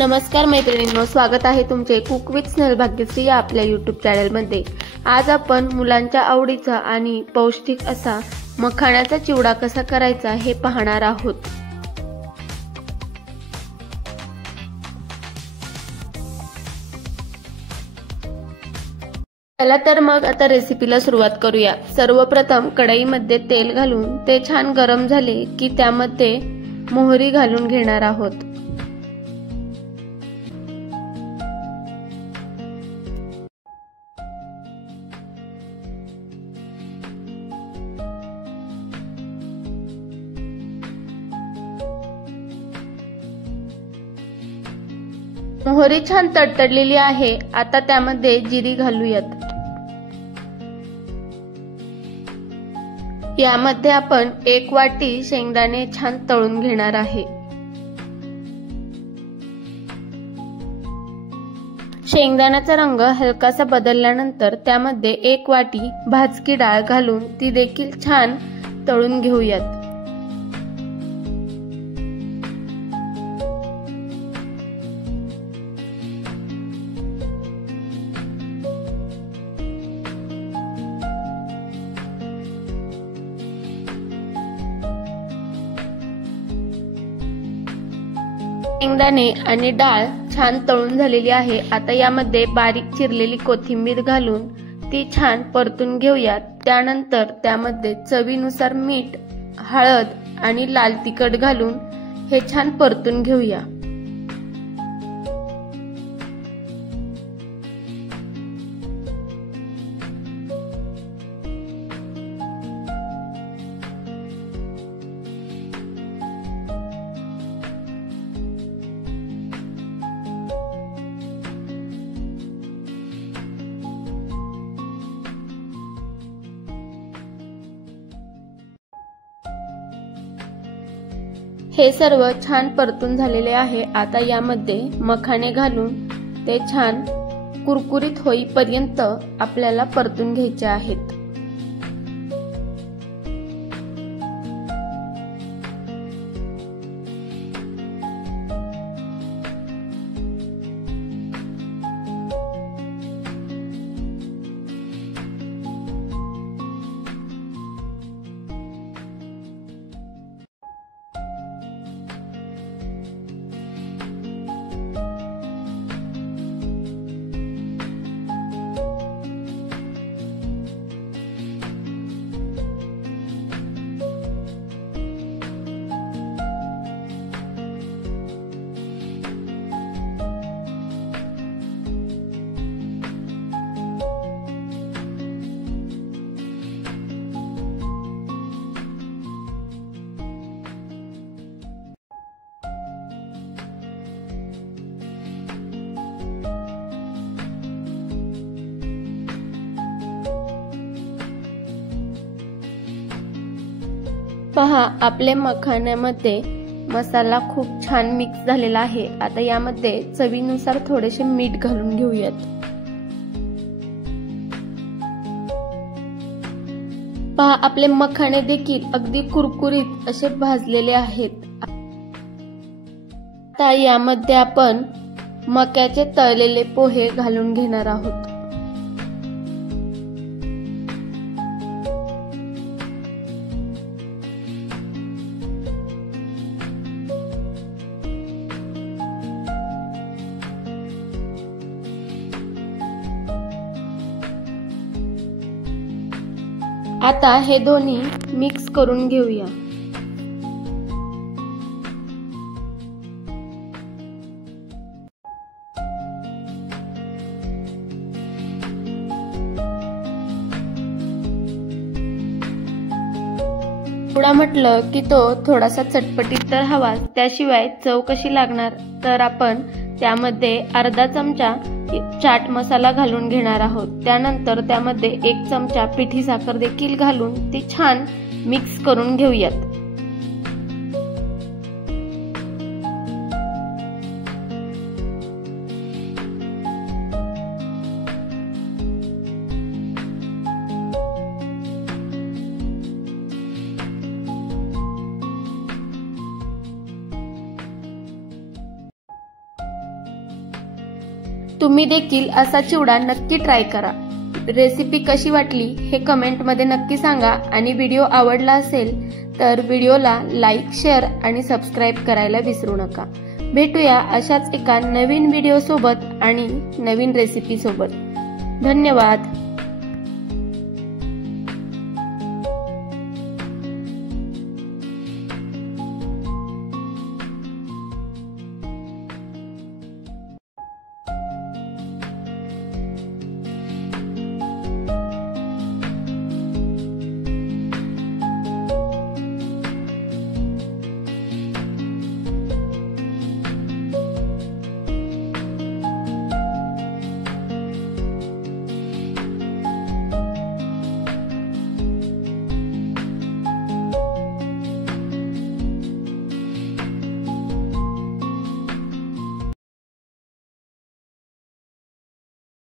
नमस्कार मैत्रिणींनो, स्वागत आहे तुमचे कुक विथ स्नेहल भाग्यश्री या आपल्या यूट्यूब चॅनलमध्ये। आज आपण मुलांच्या आवडीचा आणि पौष्टिक असा मखाण्याचा चिवडा कसा करायचा हे पाहणार आहोत। चला तर मग आता रेसिपीला सुरुवात करूया। सर्वप्रथम कढईमध्ये तेल घालून ते छान गरम झाले की त्यामध्ये मोहरी घालून घेणार आहोत। मोहरी छान तडतडलेली आहे। आता त्यामध्ये जिरी घालूयात। यामध्ये आपण 1 वाटी शेंगदाणे छान तळून घेणार आहे। शेंगदाण्याचा रंग हलकासा बदलल्यानंतर त्यामध्ये 1 वाटी भाजकी डाळ घालून ती देखील छान तळून घेऊयात। शेंगदाणे आणि डाळ छान तळून झालेली आहे। आता यामध्ये बारीक चिरलेली कोथिंबीर घालून ती छान परतून घेऊयात। त्यानंतर त्यामध्ये चवीनुसार मीठ, हळद आणि लाल तिखट घालून हे छान परतून घेऊया। हे सर्व छान परतून झालेले आहे। आता यामध्ये मखाणे घालून ते छान कुरकुरीत होईपर्यंत आपल्याला परतून घ्यायचे आहेत। पहा, आपले मखाण्यामध्ये मसाला खूप छान मिक्स झालेला आहे। आता यामध्ये चवीनुसार थोडेसे मीठ घालून घेऊयात। पहा, आपले मखाणे देखील अगदी कुरकुरीत असे भाजलेले आहेत। आता यामध्ये आपण मक्याचे तळलेले पोहे घालून घेणार आहोत। आता हे दोन्ही मिक्स करून घेऊया। चिवडा म्हटलं की तो थोडासा चटपटीत तर हवा, त्याशिवाय चव कशी लागणार। तर आपण त्यामध्ये अर्धा चमचा चाट मसाला घालून घेणार आहोत। त्यानंतर त्यामध्ये 1 चमचा पिठी साखर देखील घालून ती छान मिक्स करून घेऊयात। तुम्ही देखील असा चिवडा नक्की ट्राय करा। रेसिपी कशी वाटली हे कमेंटमध्ये नक्की सांगा आणि व्हिडिओ आवडला असेल तर व्हिडिओला लाईक, शेअर आणि सबस्क्राईब करायला विसरू नका। भेटूया अशाच एका नवीन व्हिडिओ सोबत आणि नवीन रेसिपी सोबत। धन्यवाद।